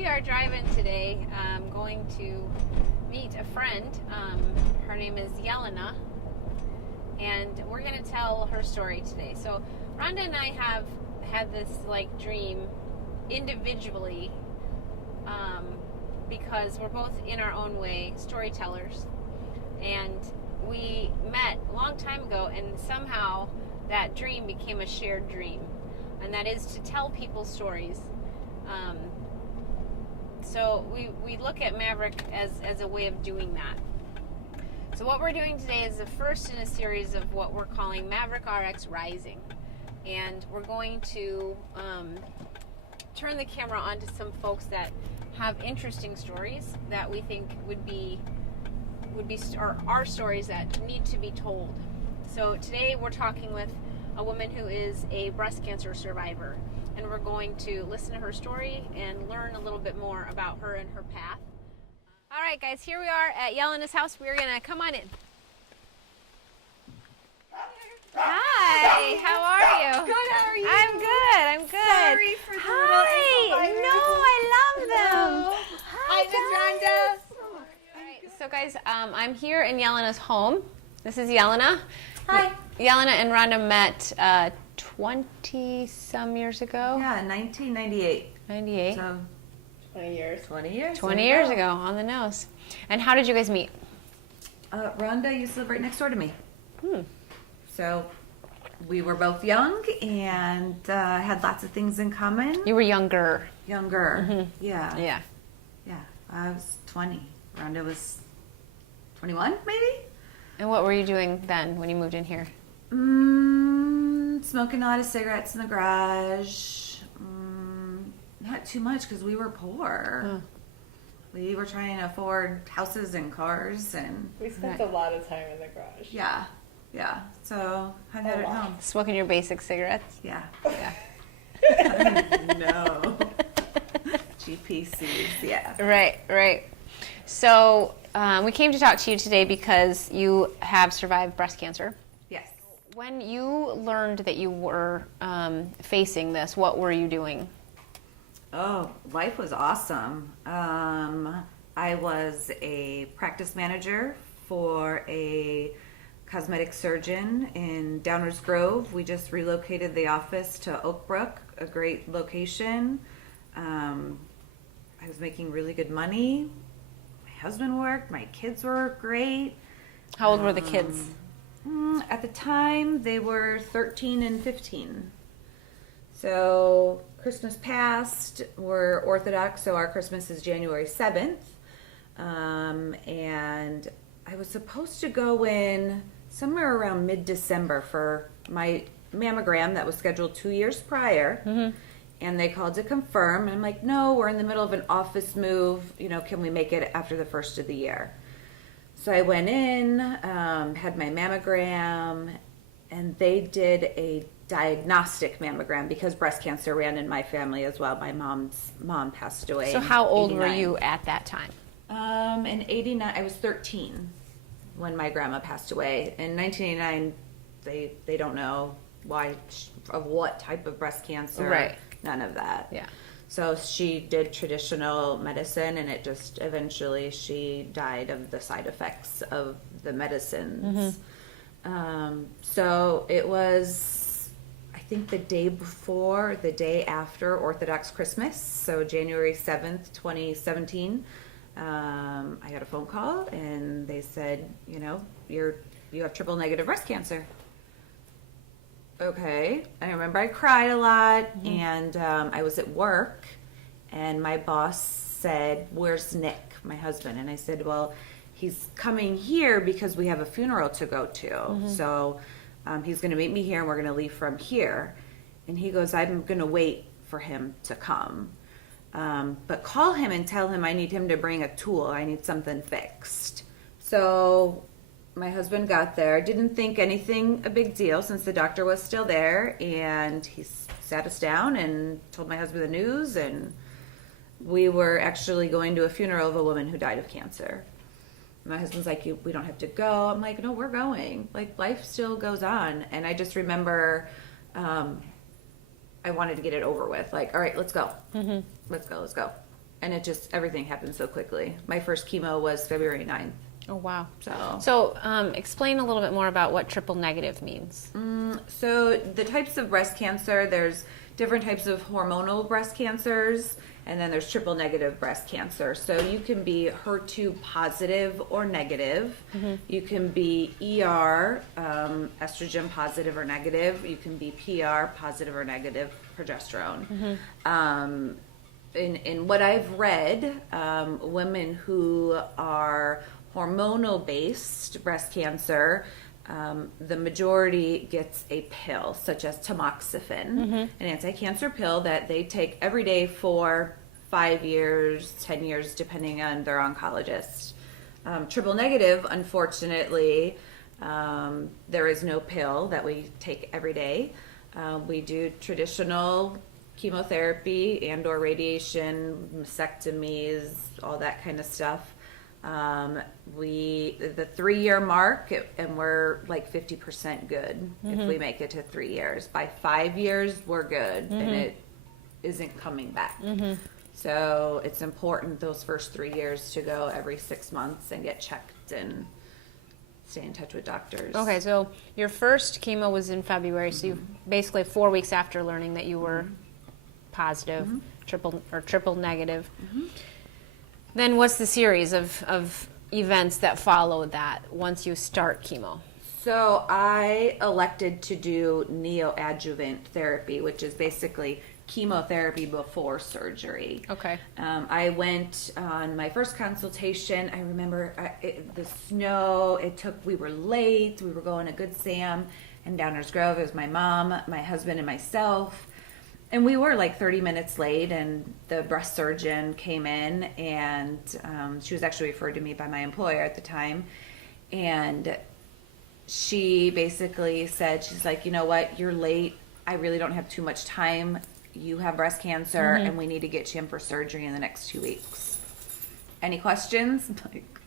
we are driving today, going to meet a friend. Her name is Jelena, and we're going to tell her story today. So Rhonda and I have had this dream individually, because we're both in our own way storytellers, and we met a long time ago, and somehow that dream became a shared dream, and that is to tell people stories. So we look at Maverick as a way of doing that. So what we're doing today is the first in a series of what we're calling MaverickRx Rising. And we're going to turn the camera onto some folks that have interesting stories that we think would be our stories that need to be told. So today we're talking with a woman who is a breast cancer survivor, and we're going to listen to her story and learn a little bit more about her and her path. All right, guys, here we are at Jelena's house. We're going to come on in. Hi, how are you? Good, how are you? I'm good. Sorry for the Hi. little No, I love them. Hi, Miss Rhonda. All right, so guys, I'm here in Jelena's home. This is Jelena. Hi. Jelena and Rhonda met 20-some years ago. Yeah, 1998. 98. So 20 years. 20 years. 20 years ago, on the nose. And how did you guys meet? Rhonda used to live right next door to me. Hmm. So we were both young and had lots of things in common. You were younger. Younger. Mm-hmm. Yeah. Yeah. Yeah. I was 20. Rhonda was 21, maybe? And what were you doing then when you moved in here? Smoking a lot of cigarettes in the garage. Not too much because we were poor. Oh. We were trying to afford houses and cars, and We spent a lot of time in the garage. yeah. So hung out at home. Smoking your basic cigarettes? Yeah. Yeah. No. GPCs. Yeah. Right. So we came to talk to you today because you have survived breast cancer. Yes. When you learned that you were facing this, what were you doing? Oh, life was awesome. I was a practice manager for a cosmetic surgeon in Downers Grove. We just relocated the office to Oak Brook, a great location. I was making really good money. My husband worked. My kids were great. How old were the kids? At the time, they were 13 and 15. So Christmas passed. We're Orthodox, so our Christmas is January 7th. And I was supposed to go in somewhere around mid-December for my mammogram that was scheduled 2 years prior. Mm-hmm. And they called to confirm. And I'm like, no, we're in the middle of an office move. Can we make it after the first of the year? So I went in, had my mammogram, and they did a diagnostic mammogram because breast cancer ran in my family as well. My mom's mom passed away. So how old 89. were you at that time? In 89, I was 13 when my grandma passed away. In 1989, they don't know why, of what type of breast cancer. Right. None of that. Yeah. So she did traditional medicine, and it just eventually she died of the side effects of the medicines. Mm-hmm. So it was, I think, the day after Orthodox Christmas, so January 7th, 2017. I got a phone call, and they said, you have triple negative breast cancer. Okay. I remember I cried a lot, mm-hmm. and I was at work, and my boss said, "Where's Nick, my husband?" And I said, "Well, he's coming here because we have a funeral to go to. Mm-hmm. So he's going to meet me here, and we're going to leave from here." And he goes, "I'm going to wait for him to come. But call him and tell him I need him to bring a tool. I need something fixed." So my husband got there, didn't think anything a big deal since the doctor was still there, and he sat us down and told my husband the news, and we were actually going to a funeral of a woman who died of cancer. My husband's like, we don't have to go. I'm like, no, we're going. Life still goes on. And I just remember I wanted to get it over with. All right, let's go. Mm-hmm. Let's go. and everything happened so quickly. My first chemo was February 9th. Oh, wow. So explain a little bit more about what triple negative means. So the types of breast cancer, there's different types of hormonal breast cancers, and then there's triple negative breast cancer. So you can be HER2 positive or negative. You can be ER, estrogen positive or negative. You can be PR, positive or negative progesterone. In what I've read, women who are hormonal based breast cancer, the majority gets a pill such as tamoxifen, an anti-cancer pill that they take every day for 5 years, 10 years, depending on their oncologist. Triple negative, unfortunately, there is no pill that we take every day. We do traditional chemotherapy and or radiation, mastectomies, all that kind of stuff. The 3-year mark, and we're like 50% good if we make it to 3 years. By 5 years, we're good, and it isn't coming back. So it's important those first 3 years to go every 6 months and get checked and stay in touch with doctors. Okay, so your first chemo was in February, so you basically 4 weeks after learning that you were positive, triple negative. Then what's the series of events that follow that once you start chemo? So I elected to do neoadjuvant therapy, which is basically chemotherapy before surgery. Okay. I went on my first consultation. I remember the snow. We were late. We were going to Good Sam in Downers Grove. It was my mom, my husband, and myself. And we were like 30 minutes late, and the breast surgeon came in, and she was actually referred to me by my employer at the time. And she basically said, she's like, you know what, you're late. I really don't have too much time. You have breast cancer, and we need to get you in for surgery in the next 2 weeks. Any questions? I'm like,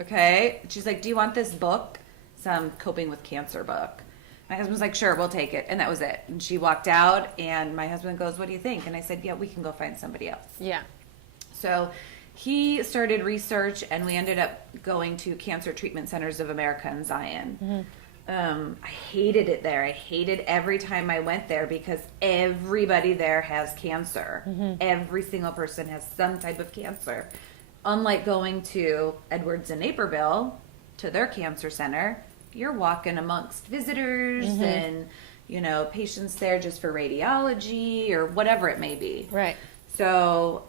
okay. She's like, do you want this book? Some coping with cancer book. My husband's like, sure, we'll take it. And that was it. And she walked out, and my husband goes, what do you think? And I said, yeah, we can go find somebody else. Yeah. So he started research, and we ended up going to Cancer Treatment Centers of America in Zion. I hated it there. I hated every time I went there because everybody there has cancer. Every single person has some type of cancer. Unlike going to Edwards and Naperville, to their cancer center, you're walking amongst visitors and, patients there just for radiology or whatever it may be. Right. So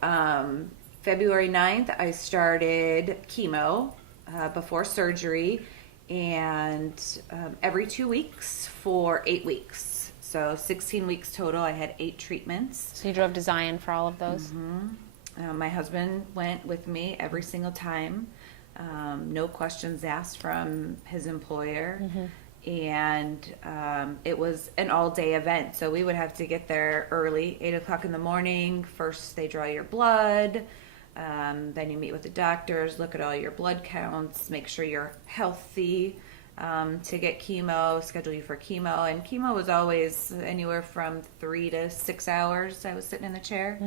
February 9th, I started chemo before surgery, and every 2 weeks for 8 weeks. So 16 weeks total. I had 8 treatments. So you drove to Zion for all of those? My husband went with me every single time. No questions asked from his employer. And it was an all-day event. So we would have to get there early, 8 o'clock in the morning. First, they draw your blood. Then you meet with the doctors, look at all your blood counts, make sure you're healthy to get chemo, schedule you for chemo. And chemo was always anywhere from 3 to 6 hours. I was sitting in the chair.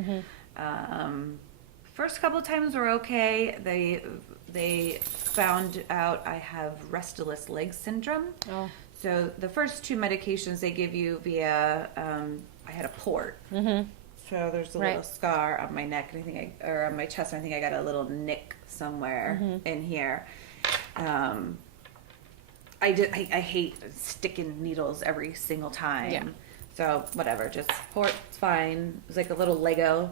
First couple times were okay. They found out I have restless leg syndrome. Oh. So the first 2 medications they give you via, I had a port. So there's a little scar on my neck, and or on my chest. And I think I got a little nick somewhere in here. I hate sticking needles every single time. Yeah. So whatever, just port, it's fine. It was like a little Lego.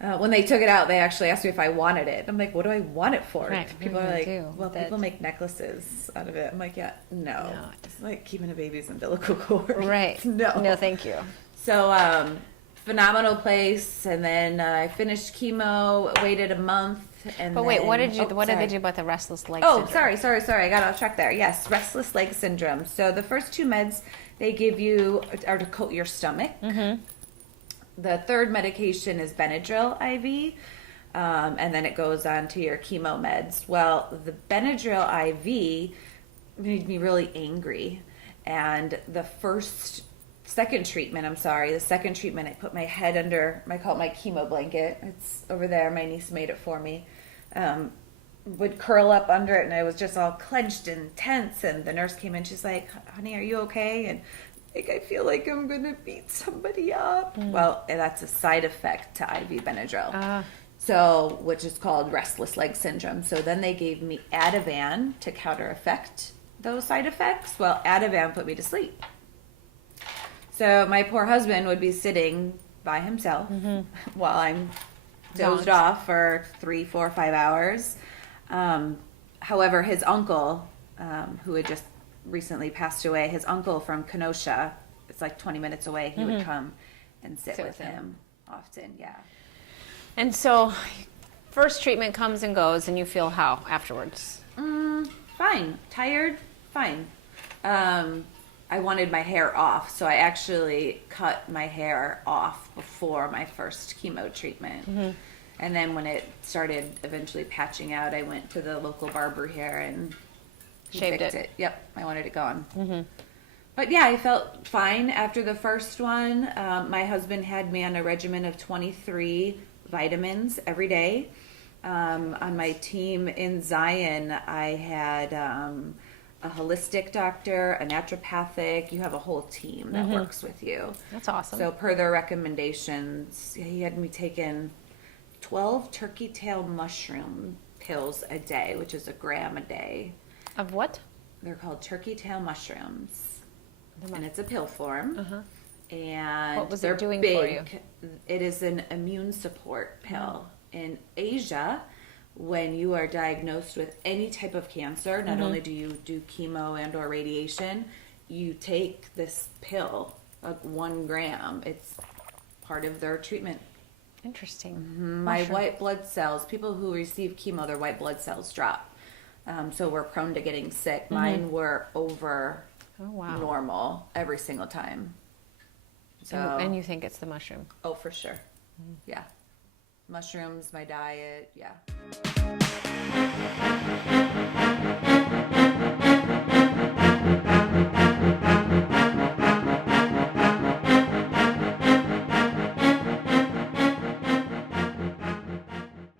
When they took it out, they actually asked me if I wanted it. I'm like, what do I want it for? Right. People are like, well, people make necklaces out of it. I'm like, yeah, no. It's like keeping a baby's umbilical cord. Right. No, thank you. So, phenomenal place. And then I finished chemo, waited a month. But wait, what did they do about the restless leg syndrome? Oh, sorry. I got off track there. Yes, restless leg syndrome. So the first 2 meds they give you are to coat your stomach. The third medication is Benadryl IV, and then it goes on to your chemo meds. Well, the Benadryl IV made me really angry, and the first second treatment, I put my head under, I call it my chemo blanket. It's over there. My niece made it for me. Would curl up under it, and I was just all clenched and tense. And the nurse came in. She's like, "Honey, are you okay?" And like, I feel like I'm gonna beat somebody up. Well, that's a side effect to IV Benadryl. So, which is called restless leg syndrome. So then they gave me Ativan to counter effect those side effects. Well, Ativan put me to sleep. So my poor husband would be sitting by himself while I'm dozed off for 3, 4, 5 hours. However, his uncle, who had just recently passed away, his uncle from Kenosha, it's like 20 minutes away, he would come and sit with him often, yeah. And so, first treatment comes and goes, and you feel how afterwards? Fine. Tired? Fine. I wanted my hair off, so I actually cut my hair off before my first chemo treatment. And then when it started eventually patching out, I went to the local barber here and Shaved fixed it. Yep, I wanted it gone. But yeah, I felt fine after the first one. My husband had me on a regimen of 23 vitamins every day. On my team in Zion, I had a holistic doctor, a naturopathic. You have a whole team that works with you. That's awesome. So per their recommendations, he had me taking 12 turkey tail mushroom pills a day, which is 1 gram a day. Of what? They're called turkey tail mushrooms. And it's a pill form. And What was they're it doing big. for you? It is an immune support pill. In Asia, when you are diagnosed with any type of cancer, not only do you do chemo and or radiation, you take this pill, 1 gram. It's part of their treatment. Interesting. My white blood cells, people who receive chemo, their white blood cells drop. So we're prone to getting sick. Mine were over normal every single time. So, And you think it's the mushroom? oh, for sure. Yeah. Mushrooms, my diet, yeah.